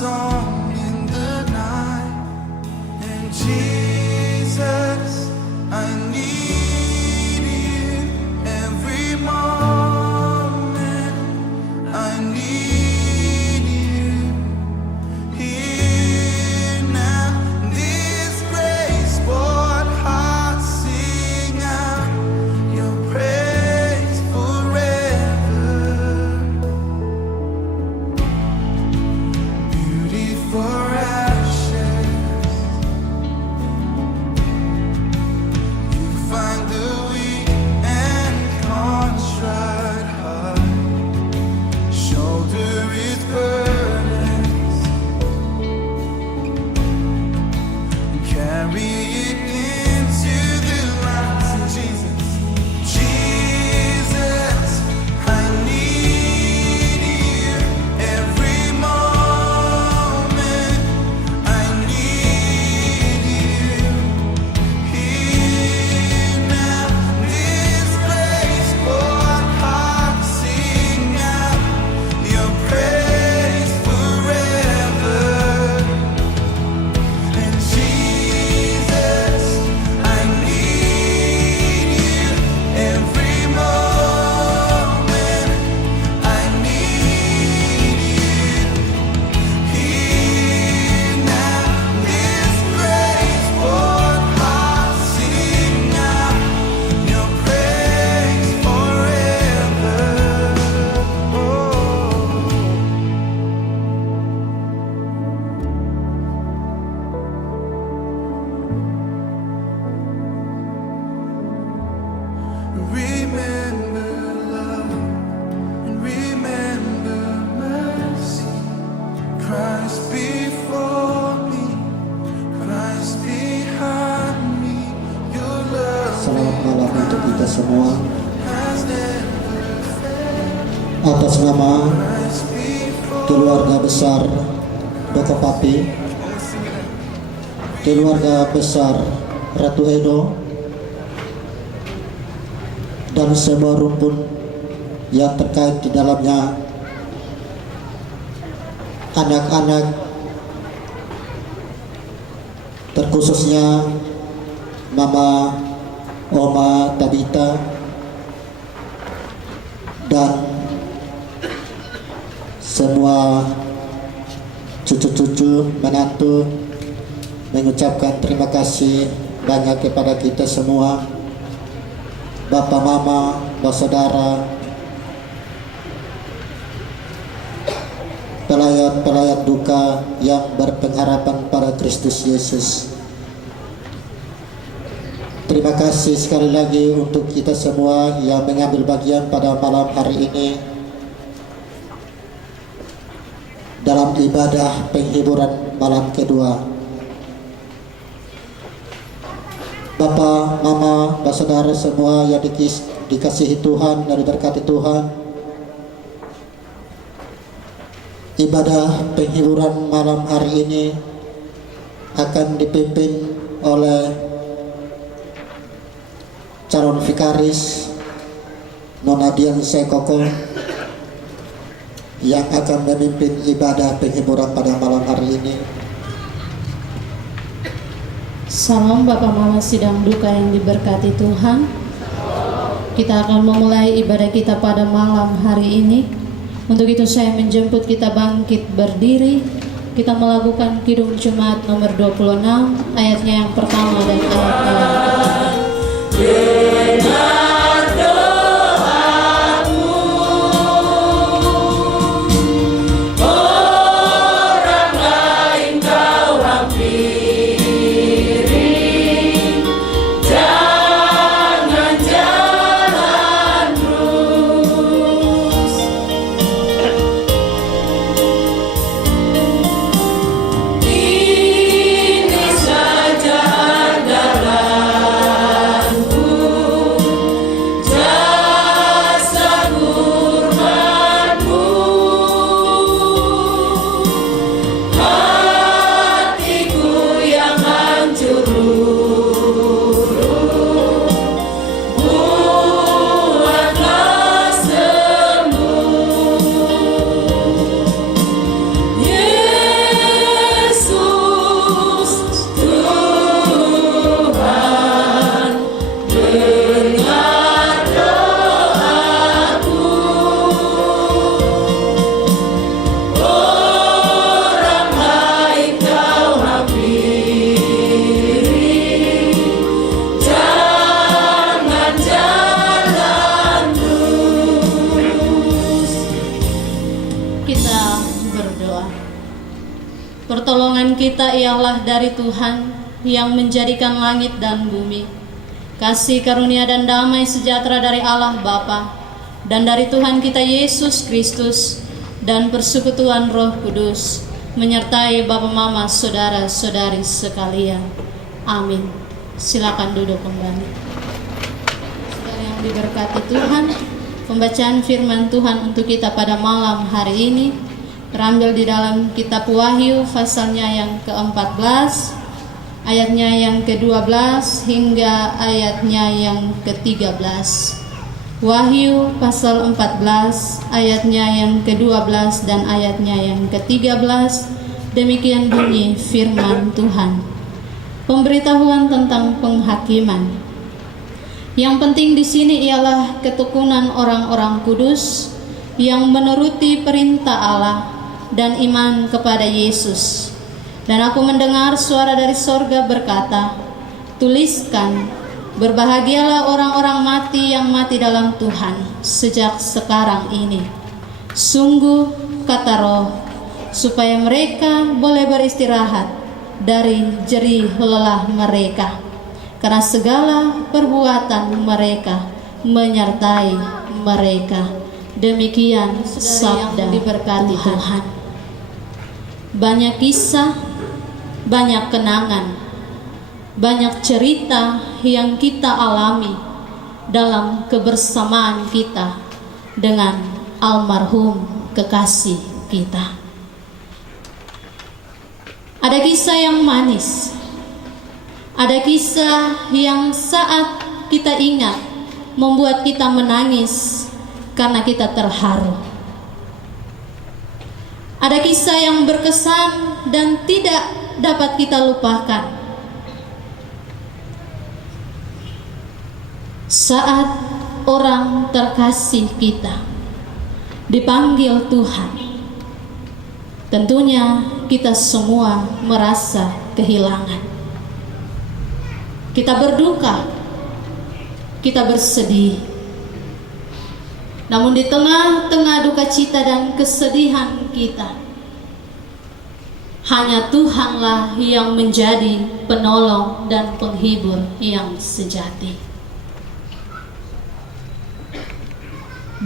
song in the night. And Jesus, I need you every moment. I need you here now. This grace brought heart sing out your praise forever. Beauty for ashes, you find the weak and contrite heart. Shoulder its burdens, carry it into the light. Jesus, Jesus, I need you every moment. I need you here now. This grace brought heart sing out your praise forever. And Jesus, I need you every moment. I need you here now. This grace brought heart sing out your praise forever. Remember love and remember mercy. Christ before me, Christ behind me. Your love Selamat malam untuk kita semua. has never failed. Atas nama Christ before keluarga besar Doko Papi, keluarga besar Ratu Edo, dan semua rumpun yang terkait di dalamnya, anak-anak, terkhususnya Mama Oma Tabita dan semua cucu-cucu menantu, mengucapkan terima kasih banyak kepada kita semua, Bapak, Mama, saudara, pelayan-pelayan duka yang berpengharapan pada Kristus Yesus. Terima kasih sekali lagi untuk kita semua yang mengambil bagian pada malam hari ini dalam ibadah penghiburan malam kedua. Bapak, Mama, saudara semua yang dikasihi Tuhan dan diberkati Tuhan, ibadah penghiburan malam hari ini akan dipimpin oleh calon vikaris Nona Dian Sekoko yang akan memimpin ibadah penghiburan pada malam hari ini. Salam Bapak Mama sidang duka yang diberkati Tuhan. Kita akan memulai ibadah kita pada malam hari ini. Untuk itu saya menjemput kita bangkit berdiri. Kita melakukan Kidung Jumat nomor 26, ayatnya yang pertama dan ayatnya yang kedua. Ini saja andalanku. kita ialah dari Tuhan yang menjadikan langit dan bumi. Kasih karunia dan damai sejahtera dari Allah Bapa dan dari Tuhan kita Yesus Kristus dan persekutuan Roh Kudus menyertai Bapa, Mama, saudara-saudari sekalian. Amin. Silakan duduk kembali. Saudara yang diberkati Tuhan, pembacaan firman Tuhan untuk kita pada malam hari ini terambil di dalam kitab Wahyu pasalnya yang ke-14, ayatnya yang ke-12 hingga ayatnya yang ke-13. Wahyu pasal 14 ayatnya yang ke-12 dan ayatnya yang ke-13. Demikian bunyi firman Tuhan. Pemberitahuan tentang penghakiman. Yang penting di sini ialah ketekunan orang-orang kudus yang menuruti perintah Allah dan iman kepada Yesus. Dan aku mendengar suara dari sorga berkata, tuliskan, berbahagialah orang-orang mati yang mati dalam Tuhan sejak sekarang ini. Sungguh, kata Roh, supaya mereka boleh beristirahat dari jerih lelah mereka, karena segala perbuatan mereka menyertai mereka. Demikian sabda diberkati Tuhan. Banyak kisah, banyak kenangan, banyak cerita yang kita alami dalam kebersamaan kita dengan almarhum kekasih kita. Ada kisah yang manis, ada kisah yang saat kita ingat membuat kita menangis karena kita terharu. Ada kisah yang berkesan dan tidak dapat kita lupakan. Saat orang terkasih kita dipanggil Tuhan, tentunya kita semua merasa kehilangan. Kita berduka, kita bersedih. Namun di tengah-tengah duka cita dan kesedihan kita, hanya Tuhanlah yang menjadi penolong dan penghibur yang sejati.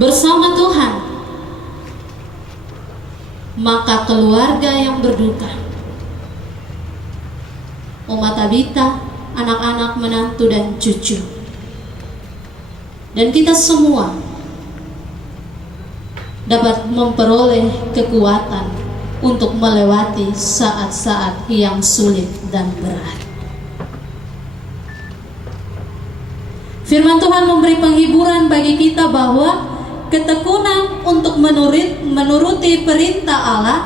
Bersama Tuhan, maka keluarga yang berduka, Oma Tabita, anak-anak, menantu dan cucu, dan kita semua dapat memperoleh kekuatan untuk melewati saat-saat yang sulit dan berat. Firman Tuhan memberi penghiburan bagi kita bahwa ketekunan untuk menuruti perintah Allah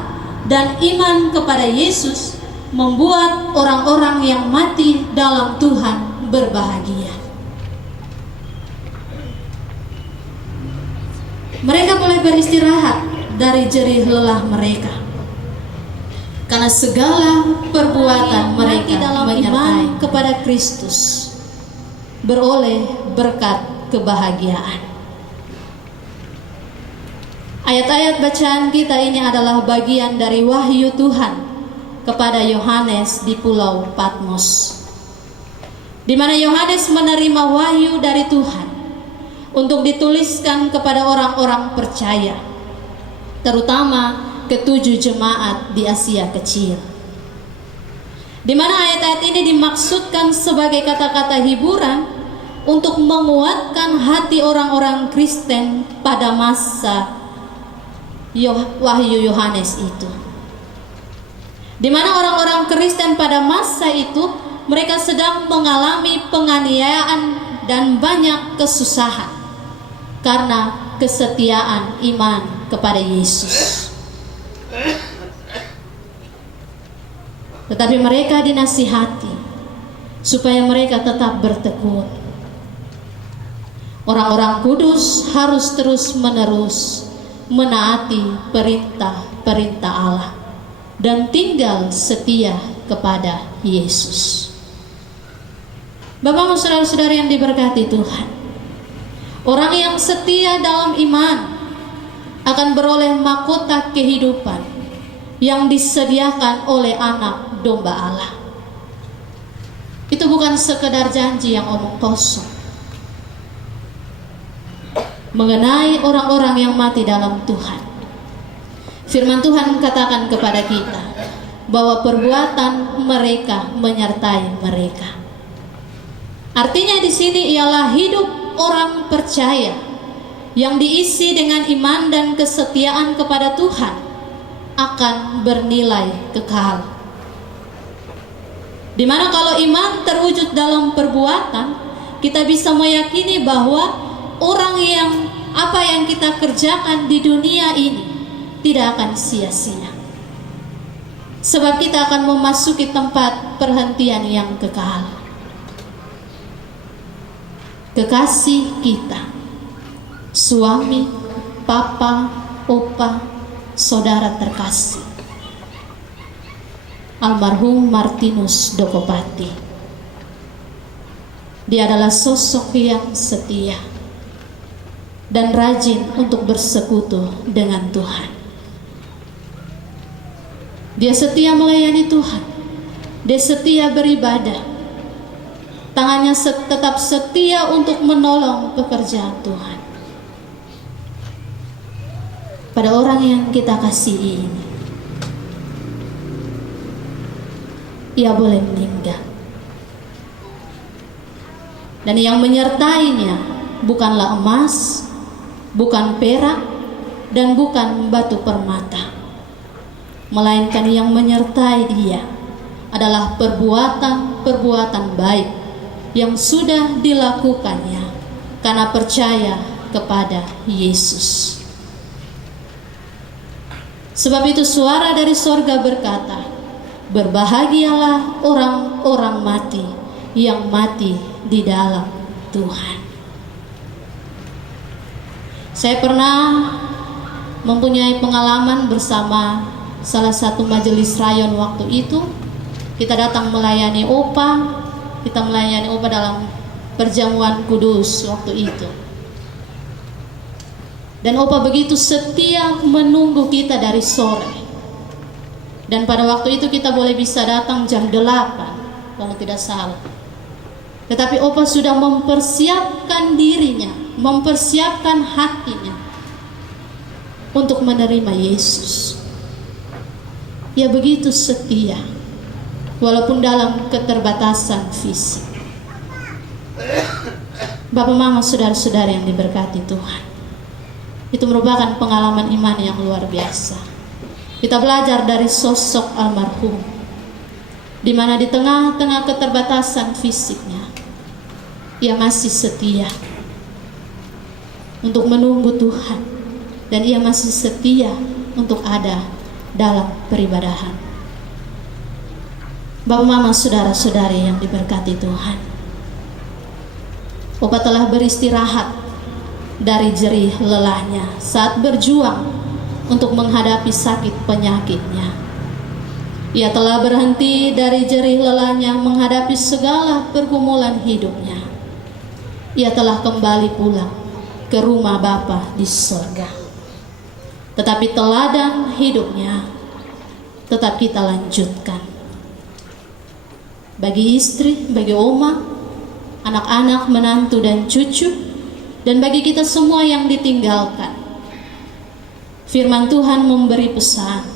dan iman kepada Yesus membuat orang-orang yang mati dalam Tuhan berbahagia. Mereka boleh beristirahat dari jerih lelah mereka, karena segala perbuatan mereka dalam iman kepada Kristus beroleh berkat kebahagiaan. Ayat-ayat bacaan kita ini adalah bagian dari wahyu Tuhan kepada Yohanes di Pulau Patmos, di mana Yohanes menerima wahyu dari Tuhan untuk dituliskan kepada orang-orang percaya, terutama ke-7 jemaat di Asia Kecil, di mana ayat-ayat ini dimaksudkan sebagai kata-kata hiburan untuk menguatkan hati orang-orang Kristen pada masa wahyu Yohanes itu, di mana orang-orang Kristen pada masa itu mereka sedang mengalami penganiayaan dan banyak kesusahan karena kesetiaan iman kepada Yesus. Tetapi mereka dinasihati supaya mereka tetap bertekun. Orang-orang kudus harus terus-menerus menaati perintah-perintah Allah dan tinggal setia kepada Yesus. Bapak, saudara-saudara yang diberkati Tuhan, orang yang setia dalam iman akan beroleh mahkota kehidupan yang disediakan oleh Anak domba Allah. Itu bukan sekedar janji yang omong kosong mengenai orang-orang yang mati dalam Tuhan. Firman Tuhan katakan kepada kita bahwa perbuatan mereka menyertai mereka. Artinya di sini ialah hidup orang percaya yang diisi dengan iman dan kesetiaan kepada Tuhan akan bernilai kekal. Dimana kalau iman terwujud dalam perbuatan, kita bisa meyakini bahwa orang yang apa yang kita kerjakan di dunia ini tidak akan sia-sia. Sebab kita akan memasuki tempat perhentian yang kekal. Kekasih kita, suami, papa, opa, saudara terkasih, almarhum Martinus Dokopati. Dia adalah sosok yang setia dan rajin untuk bersekutu dengan Tuhan. Dia setia melayani Tuhan. Dia setia beribadah. Tangannya tetap setia untuk menolong pekerjaan Tuhan. Pada orang yang kita kasihi ini, ia boleh meninggal. Dan yang menyertainya bukanlah emas, bukan perak, dan bukan batu permata, melainkan yang menyertai dia adalah perbuatan-perbuatan baik yang sudah dilakukannya karena percaya kepada Yesus. Sebab itu suara dari sorga berkata, berbahagialah orang-orang mati yang mati di dalam Tuhan. Saya pernah mempunyai pengalaman bersama salah satu majelis rayon waktu itu. Kita datang melayani opa, dalam perjamuan kudus waktu itu. Dan opa begitu setia menunggu kita dari sore. Dan pada waktu itu kita boleh bisa datang jam 8 kalau tidak salah. Tetapi opa sudah mempersiapkan dirinya, mempersiapkan hatinya untuk menerima Yesus. Ia begitu setia walaupun dalam keterbatasan fisik. Bapak, mama, saudara-saudara yang diberkati Tuhan, itu merupakan pengalaman iman yang luar biasa. Kita belajar dari sosok almarhum, di mana di tengah-tengah keterbatasan fisiknya, ia masih setia untuk menunggu Tuhan, dan ia masih setia untuk ada dalam peribadahan. Bapak, mama, saudara-saudari yang diberkati Tuhan, opa telah beristirahat dari jerih lelahnya saat berjuang untuk menghadapi sakit penyakitnya. Ia telah berhenti dari jerih lelahnya menghadapi segala pergumulan hidupnya. Ia telah kembali pulang ke rumah Bapa di sorga. Tetapi teladan hidupnya tetap kita lanjutkan. Bagi istri, bagi oma, anak-anak, menantu dan cucu, dan bagi kita semua yang ditinggalkan, firman Tuhan memberi pesan.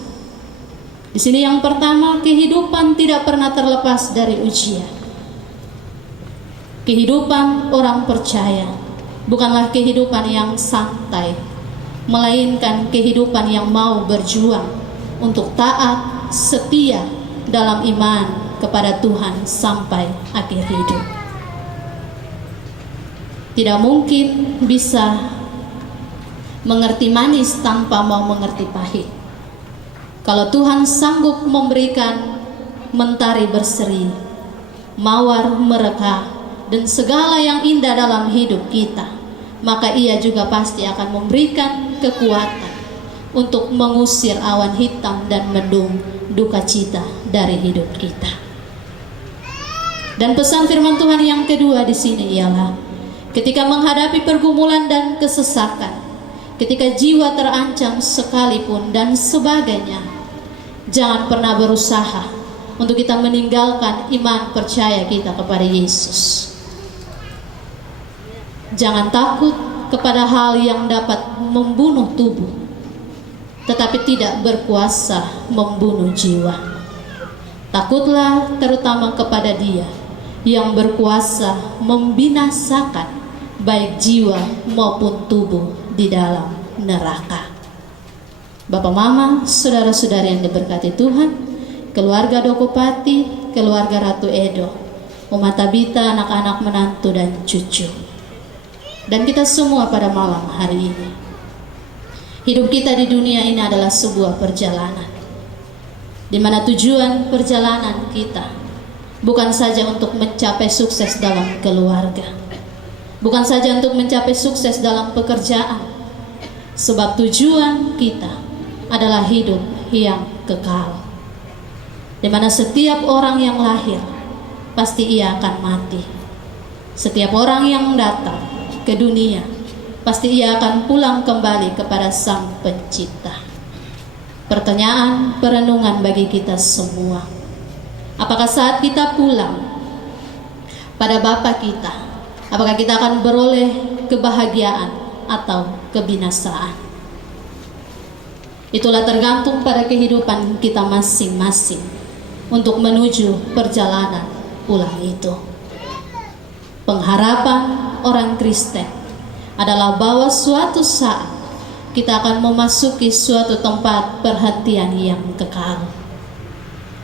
Di sini yang pertama, kehidupan tidak pernah terlepas dari ujian. Kehidupan orang percaya bukanlah kehidupan yang santai, melainkan kehidupan yang mau berjuang untuk taat, setia dalam iman kepada Tuhan sampai akhir hidup. Tidak mungkin bisa mengerti manis tanpa mau mengerti pahit. Kalau Tuhan sanggup memberikan mentari berseri, mawar mereka, dan segala yang indah dalam hidup kita, maka Ia juga pasti akan memberikan kekuatan untuk mengusir awan hitam dan mendung duka cita dari hidup kita. Dan pesan firman Tuhan yang kedua di sini ialah, ketika menghadapi pergumulan dan kesesakan, ketika jiwa terancam sekalipun dan sebagainya, jangan pernah berusaha untuk kita meninggalkan iman percaya kita kepada Yesus. Jangan takut kepada hal yang dapat membunuh tubuh, tetapi tidak berkuasa membunuh jiwa. Takutlah terutama kepada Dia yang berkuasa membinasakan baik jiwa maupun tubuh di dalam neraka. Bapak, Mama, saudara-saudari yang diberkati Tuhan, keluarga Dokopati, keluarga Ratu Edo, Uma Tabita, anak-anak, menantu dan cucu, dan kita semua pada malam hari ini. Hidup kita di dunia ini adalah sebuah perjalanan, di mana tujuan perjalanan kita bukan saja untuk mencapai sukses dalam keluarga, bukan saja untuk mencapai sukses dalam pekerjaan, sebab tujuan kita adalah hidup yang kekal, di mana setiap orang yang lahir pasti ia akan mati. Setiap orang yang datang ke dunia pasti ia akan pulang kembali kepada Sang Pencipta. Pertanyaan perenungan bagi kita semua, apakah saat kita pulang pada Bapa kita, apakah kita akan beroleh kebahagiaan atau kebinasaan? Itulah tergantung pada kehidupan kita masing-masing untuk menuju perjalanan pulang itu. Pengharapan orang Kristen adalah bahwa suatu saat kita akan memasuki suatu tempat perhentian yang kekal.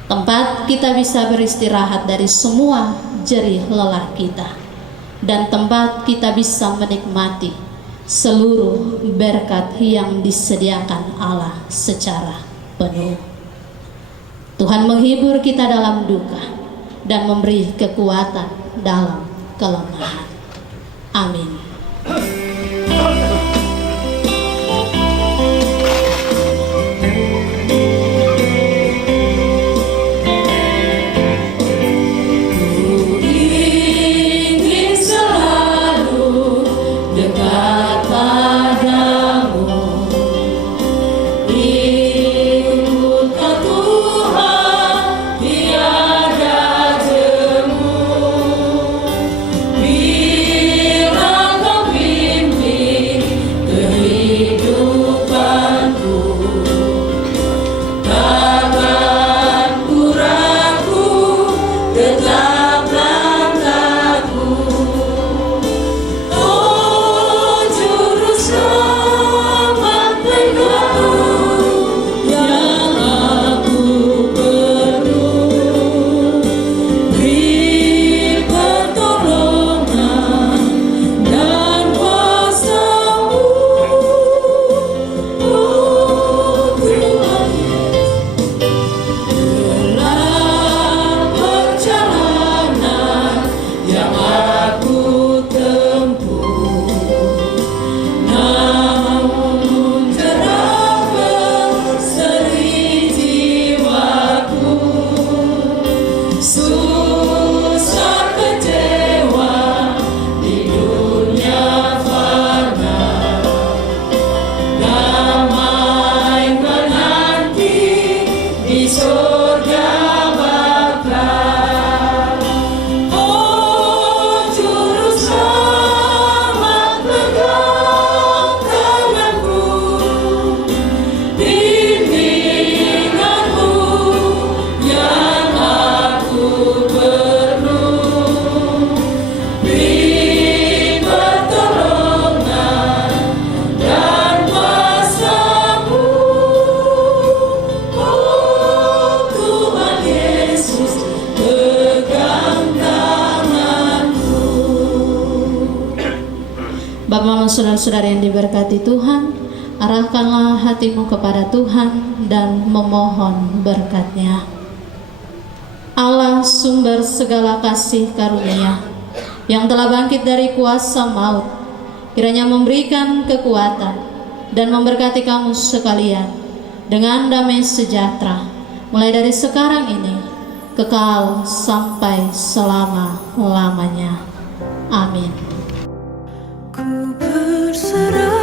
Tempat kita bisa beristirahat dari semua jerih lelah kita, dan tempat kita bisa menikmati seluruh berkat yang disediakan Allah secara penuh. Tuhan menghibur kita dalam duka dan memberi kekuatan dalam kelemahan. Amin. Bapak, saudara-saudara yang diberkati Tuhan, arahkanlah hatimu kepada Tuhan dan memohon berkat-Nya. Allah, sumber segala kasih karunia, yang telah bangkit dari kuasa maut, kiranya memberikan kekuatan dan memberkati kamu sekalian dengan damai sejahtera, mulai dari sekarang ini, kekal sampai selama-lamanya. Amin. Ku berserah